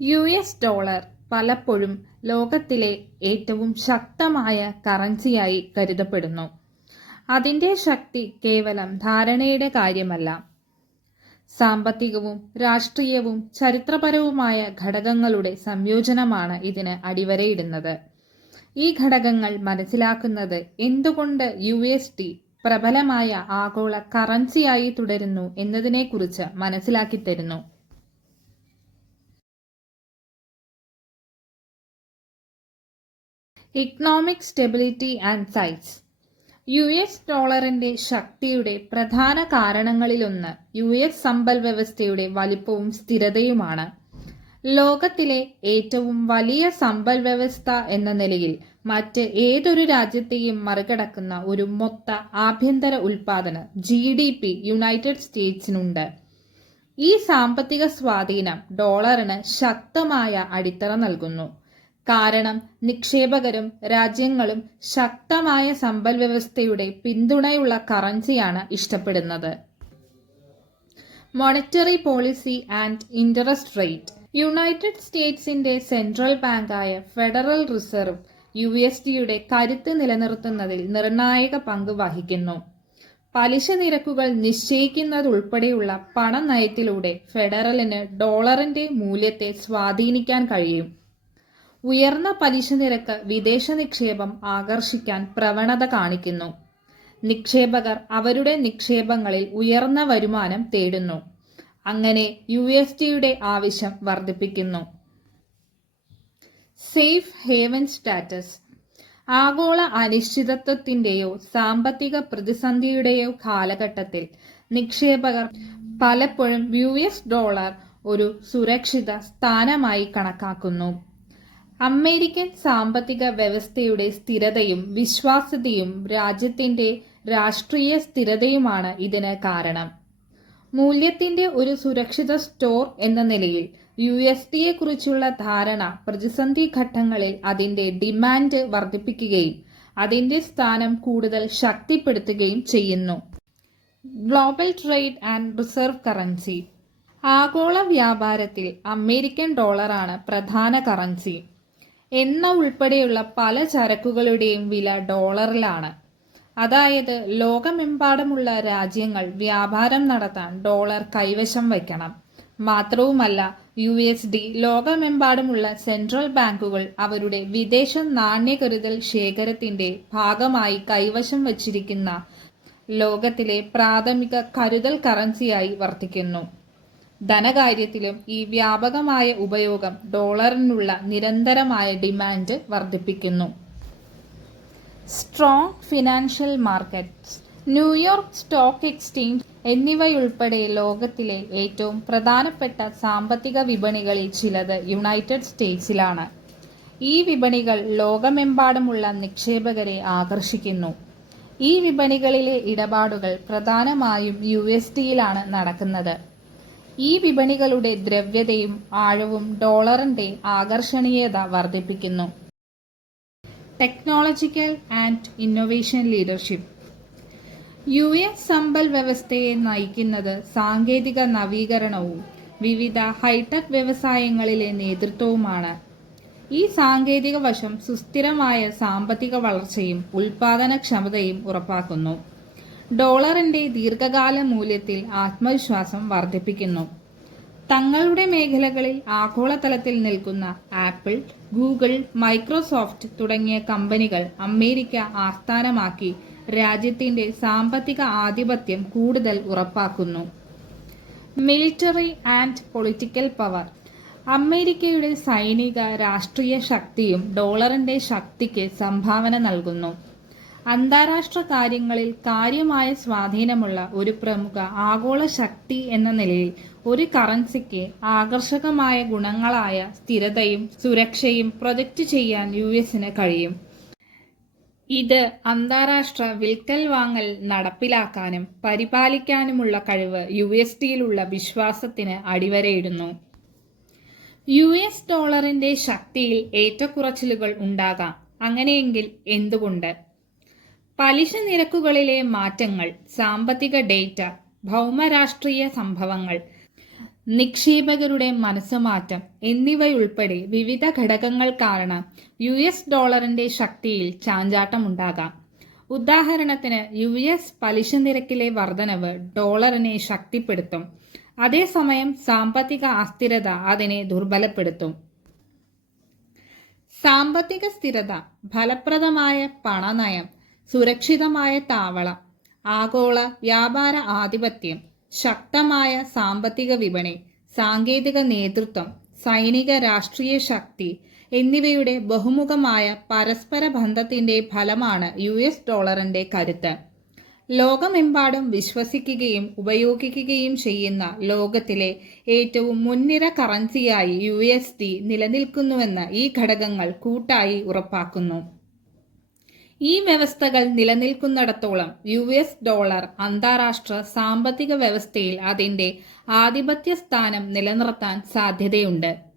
US പലപ്പോഴും ലോകത്തിലെ ഏറ്റവും ശക്തമായ കറൻസിയായി കരുതപ്പെടുന്നു. അതിന്റെ ശക്തി കേവലം ധാരണയുടെ കാര്യമല്ല, സാമ്പത്തികവും രാഷ്ട്രീയവും ചരിത്രപരവുമായ ഘടകങ്ങളുടെ സംയോജനമാണ് ഇതിന് അടിവരയിടുന്നത്. ഈ ഘടകങ്ങൾ മനസ്സിലാക്കുന്നത് എന്തുകൊണ്ട് USD പ്രബലമായ ആഗോള കറൻസിയായി തുടരുന്നു എന്നതിനെക്കുറിച്ച് മനസ്സിലാക്കിത്തരുന്നു. Economic stability and size. US ശക്തിയുടെ പ്രധാന കാരണങ്ങളിലൊന്ന് US സമ്പദ് വ്യവസ്ഥയുടെ വലിപ്പവും സ്ഥിരതയുമാണ്. ലോകത്തിലെ ഏറ്റവും വലിയ സമ്പദ് വ്യവസ്ഥ എന്ന നിലയിൽ മറ്റ് ഏതൊരു രാജ്യത്തെയും മറികടക്കുന്ന ഒരു മൊത്ത ആഭ്യന്തര ഉൽപാദനം GDP യുണൈറ്റഡ് സ്റ്റേറ്റ്സിനുണ്ട്. ഈ സാമ്പത്തിക സ്വാധീനം ഡോളറിന് ശക്തമായ അടിത്തറ നൽകുന്നു. കാരണം നിക്ഷേപകരും രാജ്യങ്ങളും ശക്തമായ സമ്പദ് വ്യവസ്ഥയുടെ പിന്തുണയുള്ള കറൻസിയാണ് ഇഷ്ടപ്പെടുന്നത്. Monetary policy and interest rate. United സ്റ്റേറ്റ്സിന്റെ സെൻട്രൽ ബാങ്കായ ഫെഡറൽ റിസർവ് USDയുടെ കരുത്ത് നിലനിർത്തുന്നതിൽ നിർണായക പങ്ക് വഹിക്കുന്നു. പലിശ നിരക്കുകൾ നിശ്ചയിക്കുന്നതുൾപ്പെടെയുള്ള പണനയത്തിലൂടെ ഫെഡറലിന് ഡോളറിന്റെ മൂല്യത്തെ സ്വാധീനിക്കാൻ കഴിയും. ഉയർന്ന പലിശ നിരക്ക് വിദേശ നിക്ഷേപം ആകർഷിക്കാൻ പ്രവണത കാണിക്കുന്നു. നിക്ഷേപകർ അവരുടെ നിക്ഷേപങ്ങളിൽ ഉയർന്ന വരുമാനം തേടുന്നു. അങ്ങനെ USDയുടെ ആവശ്യം വർദ്ധിപ്പിക്കുന്നു. Safe haven status. ആഗോള അനിശ്ചിതത്വത്തിന്റെയോ സാമ്പത്തിക പ്രതിസന്ധിയുടെയോ കാലഘട്ടത്തിൽ നിക്ഷേപകർ പലപ്പോഴും US ഒരു സുരക്ഷിത സ്ഥാനമായി കണക്കാക്കുന്നു. അമേരിക്കൻ സാമ്പത്തിക വ്യവസ്ഥയുടെ സ്ഥിരതയും വിശ്വാസ്യതയും രാജ്യത്തിന്റെ രാഷ്ട്രീയ സ്ഥിരതയുമാണ് ഇതിന് കാരണം. മൂല്യത്തിന്റെ ഒരു സുരക്ഷിത സ്റ്റോർ എന്ന നിലയിൽ USDയെക്കുറിച്ചുള്ള ധാരണ പ്രതിസന്ധി ഘട്ടങ്ങളിൽ അതിന്റെ ഡിമാൻഡ് വർദ്ധിപ്പിക്കുകയും അതിന്റെ സ്ഥാനം കൂടുതൽ ശക്തിപ്പെടുത്തുകയും ചെയ്യുന്നു. Global trade and reserve currency. ആഗോള വ്യാപാരത്തിൽ അമേരിക്കൻ ഡോളറാണ് പ്രധാന കറൻസി. എണ്ണ ഉൾപ്പെടെയുള്ള പല ചരക്കുകളുടെയും വില ഡോളറിലാണ്. അതായത് ലോകമെമ്പാടുമുള്ള രാജ്യങ്ങൾ വ്യാപാരം നടത്താൻ ഡോളർ കൈവശം വയ്ക്കണം. മാത്രവുമല്ല USD ലോകമെമ്പാടുമുള്ള സെൻട്രൽ ബാങ്കുകൾ അവരുടെ വിദേശ നാണ്യകരുതൽ ശേഖരത്തിന്റെ ഭാഗമായി കൈവശം വച്ചിരിക്കുന്ന ലോകത്തിലെ പ്രാഥമിക കരുതൽ കറൻസിയായി വർത്തിക്കുന്നു. ധനകാര്യത്തിലും ഈ വ്യാപകമായ ഉപയോഗം ഡോളറിനുള്ള നിരന്തരമായ ഡിമാൻഡ് വർദ്ധിപ്പിക്കുന്നു. Strong financial markets. New York stock exchange എന്നിവയുൾപ്പെടെ ലോകത്തിലെ ഏറ്റവും പ്രധാനപ്പെട്ട സാമ്പത്തിക വിപണികളിൽ ചിലത് യുണൈറ്റഡ് സ്റ്റേറ്റ്സിലാണ്. ഈ വിപണികൾ ലോകമെമ്പാടുമുള്ള നിക്ഷേപകരെ ആകർഷിക്കുന്നു. ഈ വിപണികളിലെ ഇടപാടുകൾ പ്രധാനമായും USDയിലാണ് നടക്കുന്നത്. ഈ വിപണികളുടെ ദ്രവ്യതയും ആഴവും ഡോളറിന്റെ ആകർഷണീയത വർദ്ധിപ്പിക്കുന്നു. Technological and innovation leadership. US സമ്പദ് വ്യവസ്ഥയെ നയിക്കുന്നത് സാങ്കേതിക നവീകരണവും വിവിധ ഹൈടെക് വ്യവസായങ്ങളിലെ നേതൃത്വവുമാണ്. ഈ സാങ്കേതിക വശം സുസ്ഥിരമായ സാമ്പത്തിക വളർച്ചയും ഉൽപാദനക്ഷമതയും ഉറപ്പാക്കുന്നു. ഡോളറിന്റെ ദീർഘകാല മൂല്യത്തിൽ ആത്മവിശ്വാസം വർദ്ധിപ്പിക്കുന്നു. തങ്ങളുടെ മേഖലകളിൽ ആഗോളതലത്തിൽ നിൽക്കുന്ന ആപ്പിൾ, ഗൂഗിൾ, മൈക്രോസോഫ്റ്റ് തുടങ്ങിയ കമ്പനികൾ അമേരിക്ക ആസ്ഥാനമാക്കി രാജ്യത്തിന്റെ സാമ്പത്തിക ആധിപത്യം കൂടുതൽ ഉറപ്പാക്കുന്നു. Military and political power. അമേരിക്കയുടെ സൈനിക രാഷ്ട്രീയ ശക്തിയും ഡോളറിന്റെ ശക്തിക്ക് സംഭാവന നൽകുന്നു. അന്താരാഷ്ട്ര കാര്യങ്ങളിൽ കാര്യമായ സ്വാധീനമുള്ള ഒരു പ്രമുഖ ആഗോള ശക്തി എന്ന നിലയിൽ ഒരു കറൻസിക്ക് ആകർഷകമായ ഗുണങ്ങളായ സ്ഥിരതയും സുരക്ഷയും പ്രൊജക്റ്റ് ചെയ്യാൻ USന് കഴിയും. ഇത് അന്താരാഷ്ട്ര വിൽക്കൽ വാങ്ങൽ നടപ്പിലാക്കാനും പരിപാലിക്കാനുമുള്ള കഴിവ് USDയിലുള്ള വിശ്വാസത്തിന് അടിവരയിടുന്നു. US ശക്തിയിൽ ഏറ്റക്കുറച്ചിലുകൾ ഉണ്ടാകാം. അങ്ങനെയെങ്കിൽ എന്തുകൊണ്ട്? പലിശ നിരക്കുകളിലെ മാറ്റങ്ങൾ, സാമ്പത്തിക ഡേറ്റ, ഭൗമരാഷ്ട്രീയ സംഭവങ്ങൾ, നിക്ഷേപകരുടെ മനസ്സുമാറ്റം എന്നിവയുൾപ്പെടെ വിവിധ ഘടകങ്ങൾ കാരണം US ഡോളറിന്റെ ശക്തിയിൽ ചാഞ്ചാട്ടമുണ്ടാകാം. ഉദാഹരണത്തിന് US പലിശ നിരക്കിലെ വർധനവ് ഡോളറിനെ ശക്തിപ്പെടുത്തും. അതേസമയം സാമ്പത്തിക അസ്ഥിരത അതിനെ ദുർബലപ്പെടുത്തും. സാമ്പത്തിക സ്ഥിരത, ഫലപ്രദമായ പണനയം, സുരക്ഷിതമായ താവളം, ആഗോള വ്യാപാര ആധിപത്യം, ശക്തമായ സാമ്പത്തിക വിപണി, സാങ്കേതിക നേതൃത്വം, സൈനിക രാഷ്ട്രീയ ശക്തി എന്നിവയുടെ ബഹുമുഖമായ പരസ്പര ബന്ധത്തിന്റെ ഫലമാണ് US ഡോളറിന്റെ കരുത്ത്. ലോകമെമ്പാടും വിശ്വസിക്കുകയും ഉപയോഗിക്കുകയും ചെയ്യുന്ന ലോകത്തിലെ ഏറ്റവും മുൻനിര കറൻസിയായി USD നിലനിൽക്കുന്നുവെന്ന് ഈ ഘടകങ്ങൾ കൂട്ടായി ഉറപ്പാക്കുന്നു. ഈ വ്യവസ്ഥകൾ നിലനിൽക്കുന്നിടത്തോളം US ഡോളർ അന്താരാഷ്ട്ര സാമ്പത്തിക വ്യവസ്ഥയിൽ അതിന്റെ ആധിപത്യ സ്ഥാനം നിലനിർത്താൻ സാധ്യതയുണ്ട്.